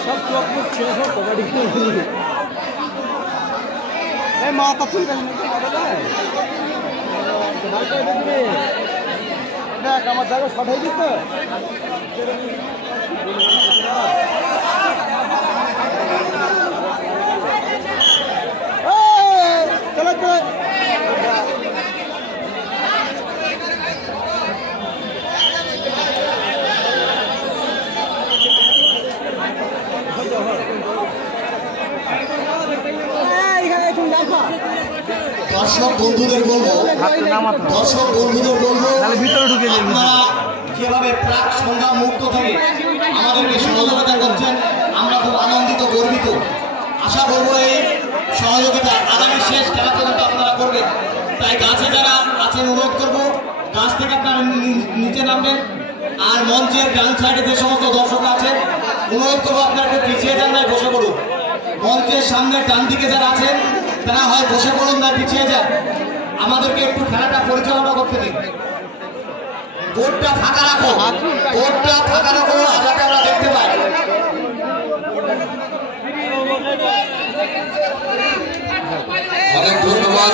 सब चौक में छह सौ कबड्डी माता तुम আমার জায়গা সঠাই দিতে চলো দর্শক বন্ধুদের বলবো আপনারা যেভাবে প্রাক সংগ্রাম মুক্ত থেকে আমাদেরকে সহযোগিতা করছেন আমরা খুব আনন্দিত গর্বিত। আশা করবো এই সহযোগিতা আগামী শেষ খেলা পর্যন্ত আপনারা করবেন। তাই গাছে যারা আছেন অনুরোধ করবো গাছ থেকে আপনারা নিচে নামবেন। আর মঞ্চের ডান সাইডে যে সমস্ত দর্শক আছেন অনুরোধ করবো আপনারা একটু পিছিয়ে যান, নাই বসে পড়ুন। মঞ্চের সামনে ডান দিকে যারা আছেন তারা হয় বসে পড়ুন না পিছিয়ে যান। আমাদেরকে একটু খেলাটা পরিচালনা করতে দিন। বোর্ডটা ফাঁকা রাখো, যাতে আমরা দেখতে পাই। অনেক ধন্যবাদ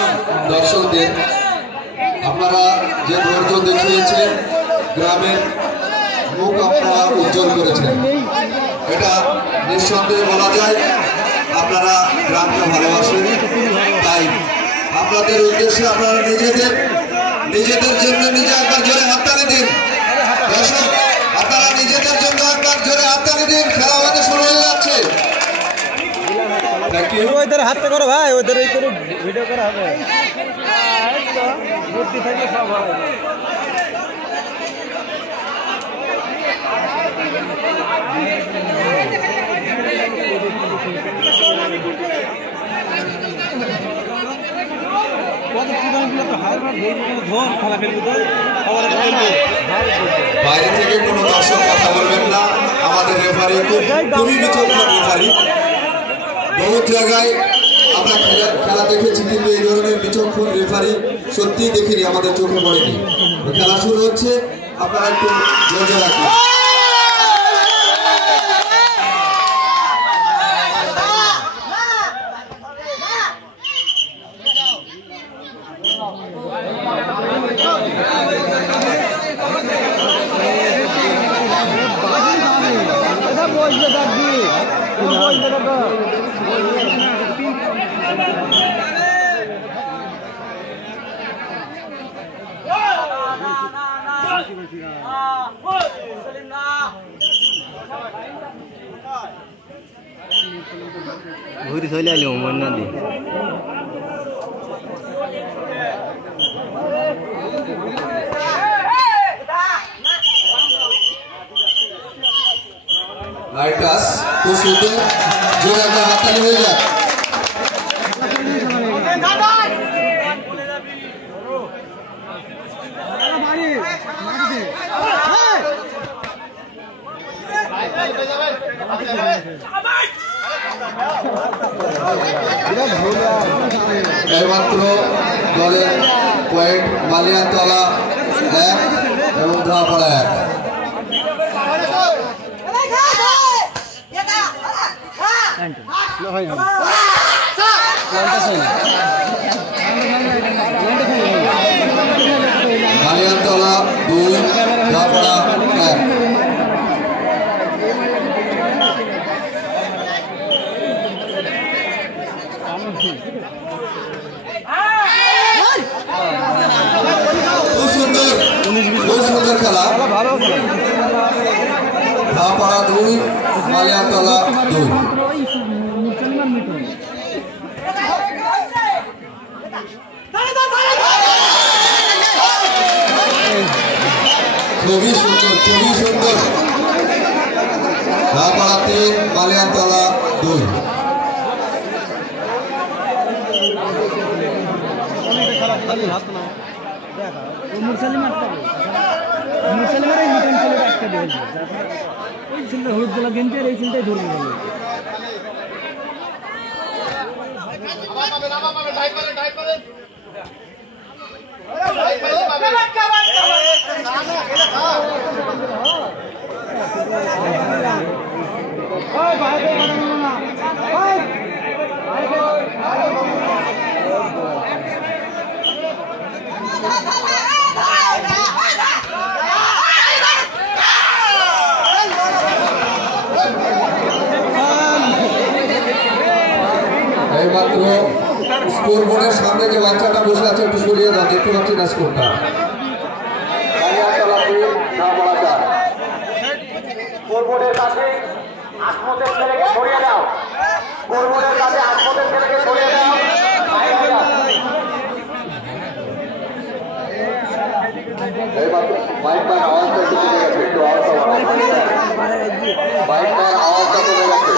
দর্শকদের, আপনারা যে ধৈর্য দেখিয়েছেন, গ্রামের মুখ আপনারা উজ্জ্বল করেছেন। এটা নিঃসন্দেহে বলা যায় আপনারা গ্রামকে ভালোবাসেন। তাই আপনাদের উদ্দেশ্যে আপনারা নিজেদের জন্য নিজে একবার জোরে হাততালি দিন। দর্শক আপনারা নিজেদের জন্য একবার জোরে হাততালি দিন। খেলা হতে শুরু হয়ে যাচ্ছে। ওইদের হাতে করো ভাই, ওইদের এই করে ভিডিও করা হবে। বুদ্ধি থাকলে সব হয়। বাইরে থেকে কোনো দর্শক কথা বলবেন না। আমাদের রেফারি খুবই বিচক্ষণ রেফারি। বহু জায়গায় আমরা খেলা দেখেছি, কিন্তু এই ধরনের বিচক্ষণ রেফারি সত্যিই দেখিনি, আমাদের চোখে পড়েনি। খেলা শুরু হচ্ছে, আপনারা একটু নজর রাখুন। ঘুরি চলে আলো মন্না দি রাইট টাচ খুব সুন্দর, জোরে একটা হাততালি হয়ে যায়। এইমাত্র দলের পয়েন্ট মালিয়াতলা 1 এবং ধাপাড়া 1। মালিয়াতলা 2 ধাপাড়া 1। খুব সুন্দর খেলা। ধাপাড়া 2 মালিয়াতলা 2। খুবই সুন্দর। ধাপাড়া 3 মালিয়াতলা 2। মুরসালি মারতে হবে, মুরসালি মারে রিটার্ন চলে একটা দেবে। ওই ছেলেটা হলুদ গোলা গেঞ্জি আর এই ছেলেটাই ধরবে গেল। এইমাত্র স্কোর বোর্ডের সামনে যে বাচ্চাটা বসে আছে একটু সরিয়ে দাও, দেখতে পাচ্ছি না স্কোরটা। স্কোরবোর্ডের কাছে আসমতের ছেলেকে সরিয়ে দাও, স্কোরবোর্ডের কাছে আসমতের ছেলেকে সরিয়ে দাও। এইমাত্র বাইকটার আওয়াজটা একটু কমে গেছে, একটু আওয়াজটা বাড়াও। বাইকটার আওয়াজটা কমে গেছে।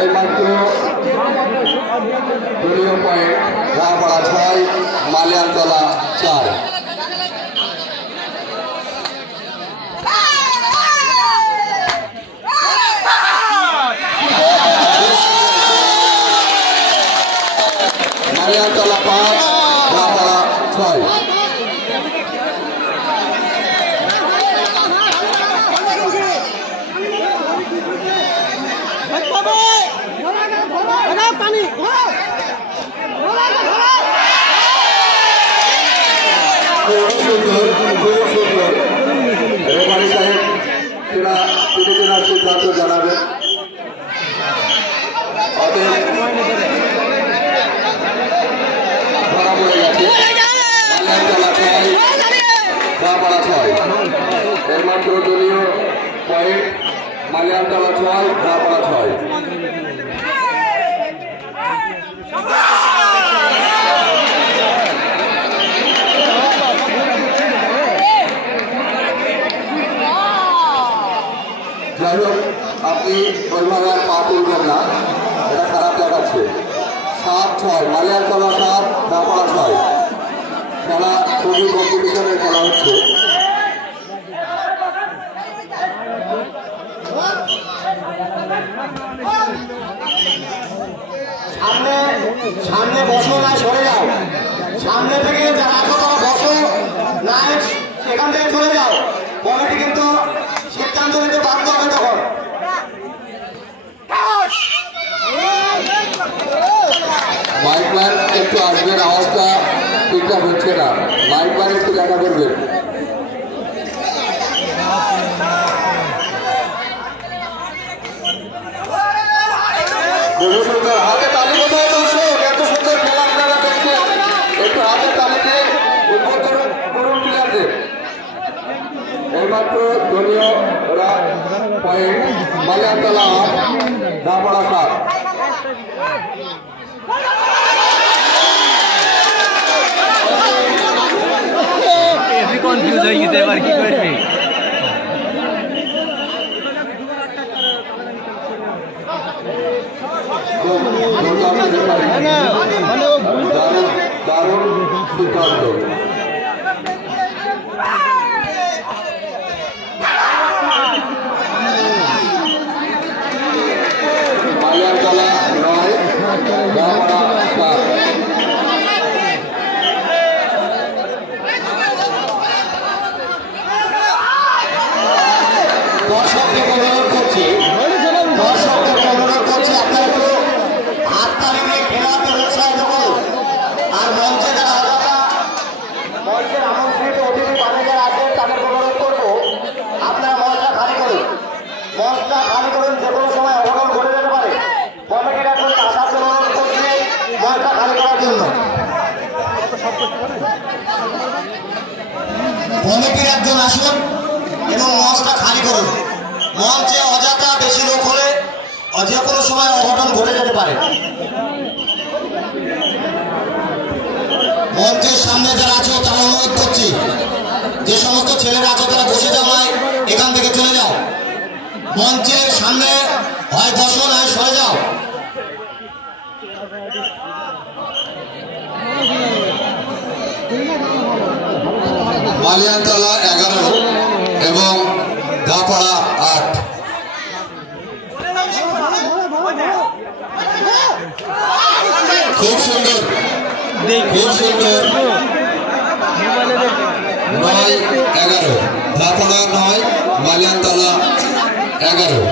এইমাত্র দলীয় পয়েন্ট রামপাড়া 6, মালিয়ানতলা 4। মালিয়ানতলা 5, রামপাড়া 6। রেফারি সাহেব তিনি সিদ্ধান্ত জানাবেন। ধরা পড়ে গেছে মালিয়ানতলা 6, রামপাড়া 6। একমাত্র দলীয় পয়েন্ট মালিয়ানতলা 6, রামপাড়া 6। যাই হোক, আপনি ওইভাবে আর পা তুলবেন না, এটা খারাপ দেখাচ্ছে। 7-6, মালিয়ানতলা 7, রামপাড়া 6। খেলা খুবই কম্পিটিশনের খেলা হচ্ছে। সামনে সামনে বসো না, সরে যাও। সামনে থেকে যারা আছো তারা বসো না, এখান থেকে চলে যাও। কমিটি কিন্তু সিদ্ধান্ত নিতে বাধ্য হবে তখন। মাইক ম্যান একটু আসবেন, আওয়াজটা ঠিকঠাক হচ্ছে না, মাইক ম্যান একটু দেখা করবেন। খুবই সুন্দর, হাতে তালি কোথায় দর্শক, এত সুন্দর খেলা আপনারা দেখছেন, একটু হাতে তালি দিয়ে উদ্বোধন করুন প্লেয়ারদের। এইমাত্র দলীয় পয়েন্ট মালিয়ানতলা 8, রামপাড়া 7। কনফিউজ হয়ে গেছে, এবার কি করবে? দারুণ সিদ্ধান্ত। মালিয়ানতলা 9, রামপাড়া 7। দর্শকদের অনুরোধ করছি, আপনারা একটু হাত তালি দিয়ে খেলাতে উৎসাহিত করুন। আর মঞ্চে যারা মঞ্চের আমন্ত্রিত অতিথি ম্যানেজার আছেন তাদের অনুরোধ করবো আপনারা মঞ্চটা খালি করুন। মঞ্চটা খালি করুন, যে কোনো সময় অঘটন ঘটে যেতে পারে। কমিটির এখন আসার জন্য অনুরোধ করছি মঞ্চটা খালি করার জন্য। কমিটির একজন আসুন এবং মঞ্চটা খালি করুন। মঞ্চে অযথা বেশি লোক হলে যে কোনো সময় অঘটন ঘটে যেতে পারে। মঞ্চের সামনে যারা আছো তারা অনুরোধ করছি, যে সমস্ত ছেলেরা আছো তারা বসে যাও, নয় এখান থেকে চলে যাও। মঞ্চের সামনে হয় বসো নয় সরে যাও। মালিয়ানতলা 11, এবং ধাপাড়া 8। খুব সুন্দর, খুব সুন্দর। 9-11, ধাপাড়া 9, মালিয়ানতলা 11।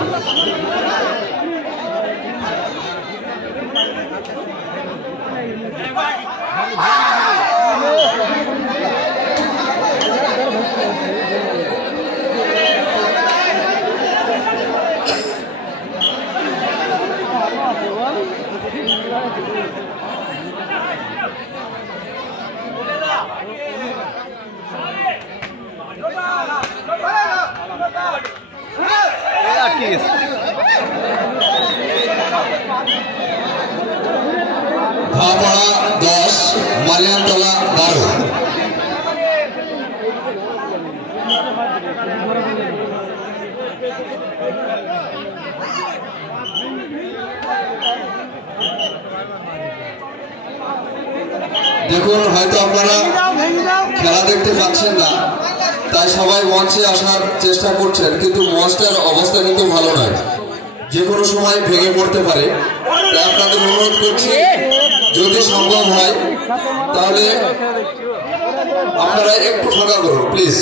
ধাপাড়া 10, মালিয়ানতলা 12। দেখুন, হয়তো আপনারা খেলা দেখতে পাচ্ছেন না, তাই সবাই মঞ্চে আসার চেষ্টা করছেন, কিন্তু মঞ্চটার অবস্থা কিন্তু ভালো নয়, যে কোনো সময় ভেঙে পড়তে পারে। তাই আপনাদের অনুরোধ করছি, যদি সম্ভব হয় তাহলে আপনারা একটু ফাঁকা করুন প্লিজ।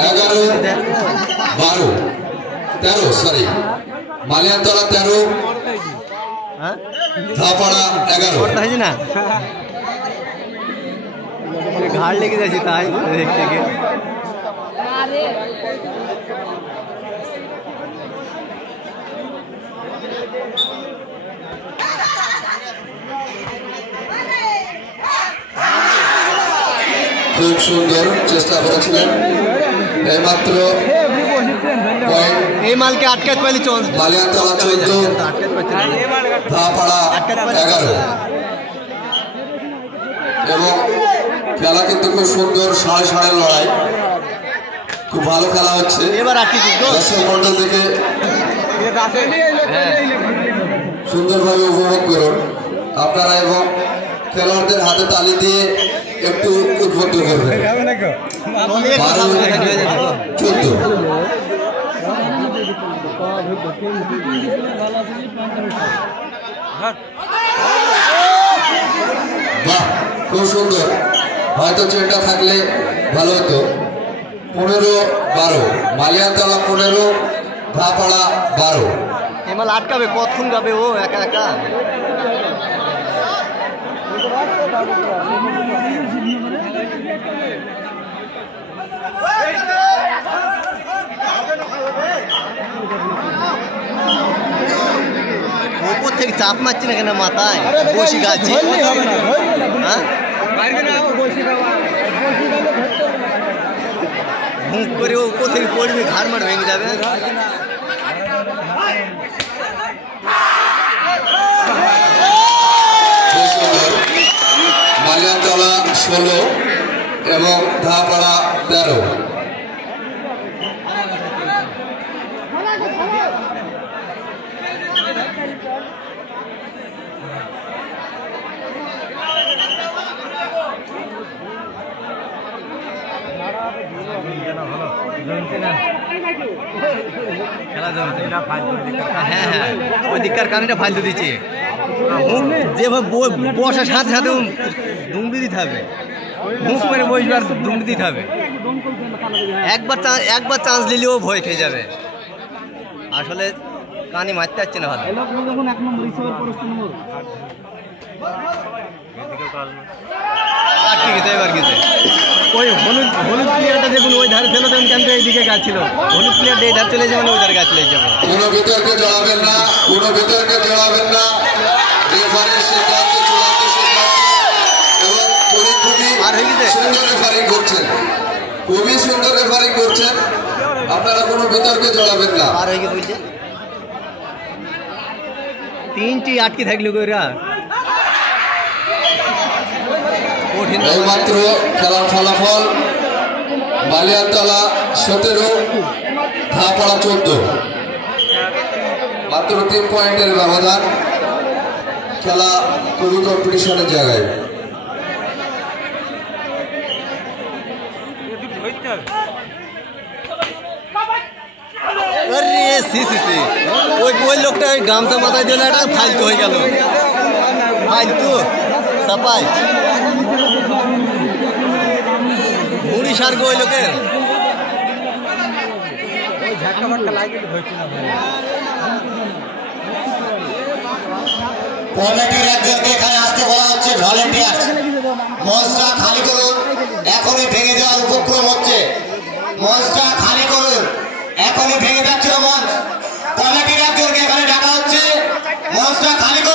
11-12-13, সরি, মালিয়ানতলা 13, ধাপাড়া 11। না ঘাড় লেগে যাচ্ছে তাই দেখতে গিয়ে। খুব সুন্দর চেষ্টা করেছিলেন, এইমাত্র এই মালকে আটকাতে পারলে চল। মালিয়ানতলা 14, ধাপাড়া 11। এবং খেলা কিন্তু খুব সুন্দর, সাড়ে সাড়ে লড়াই, খুব ভালো খেলা হচ্ছে। দর্শক মন্ডল থেকে সুন্দরভাবে উপভোগ করুন আপনারা, এবং খেলোয়াড়দের হাতে তালি দিয়ে একটু উদ্বুদ্ধ করবেন। 12-14। বাহ, খুব সুন্দর, হয়তো চেনটা থাকলে ভালো হতো। 15-12, মালিয়ানতলা 15, ধাপাড়া 12। এমাল আটকাবে, কতক্ষণ যাবে ও একা একা। ওপর থেকে চাপ মারছি না কেন মাথায়, বসি গাছি। মুখ করে উপর থেকে পড়বে, ঘাড় মার ভেঙে যাবে। মালিয়ানতলা 16 এবং ধাপাড়া 13। হ্যাঁ হ্যাঁ, ওই দিককার কানটা ফালতু দিচ্ছে, যেভাবে বসার সাথে সাথে দুমড়ি দিতে হবে, মুখ করে বসবার দুমড়ি দিতে হবে। একবার চান্স নিলেও ভয় খেয়ে যাবে। আসলে কানে মারতে পারছে না ভালো। আটকে গেছে, এবার গেছে। ওই হলুদ প্লেয়ারটা দেখুন, ওই ধারে ছিল তখন কেন এইদিকে গাছিল, হলুদ প্লেয়ারটা এই ধারে চলে যাবে, ওই ধারে গাছ চলে যাবে। কোনো বিতর্কে জড়াবেন না, কোনো বিতর্কে জড়াবেন না। রেফারির সিদ্ধান্ত চূড়ান্ত সিদ্ধান্ত, এবং খুবই সুন্দর রেফারিং করছেন, খুবই সুন্দর রেফারিং করছেন। আপনারা কোনো বিতর্কে জড়াবেন না। আর হয়ে গেছে বলছে 3টি আটকে থাকলো ওরা। এইমাত্র খেলার ফলাফল, মালিয়ানতলা 17, ধাপাড়া 14, মাত্র 3 পয়েন্টের ব্যবধান। খেলা খুবই কম্পিটিশনের জায়গায়। আরে সি সি সি ওই লোকটা ওই গামছা মাথায় দিল একটা ফালতু হয়ে গেল ফালতু সাপাই মুড়ি সার গো ওই লোকের কমিটির একজনকে এখানে আসতে বলা হচ্ছে ভলেন্টিয়ার। মঞ্চটা খালি করুন, এখনই ভেঙে যাওয়ার উপক্রম হচ্ছে। মঞ্চটা খালি করুন, এখনই ভেঙে যাচ্ছিল মঞ্চ। কমিটির একজনকে এখানে ডাকা হচ্ছে, মঞ্চটা খালি করুন।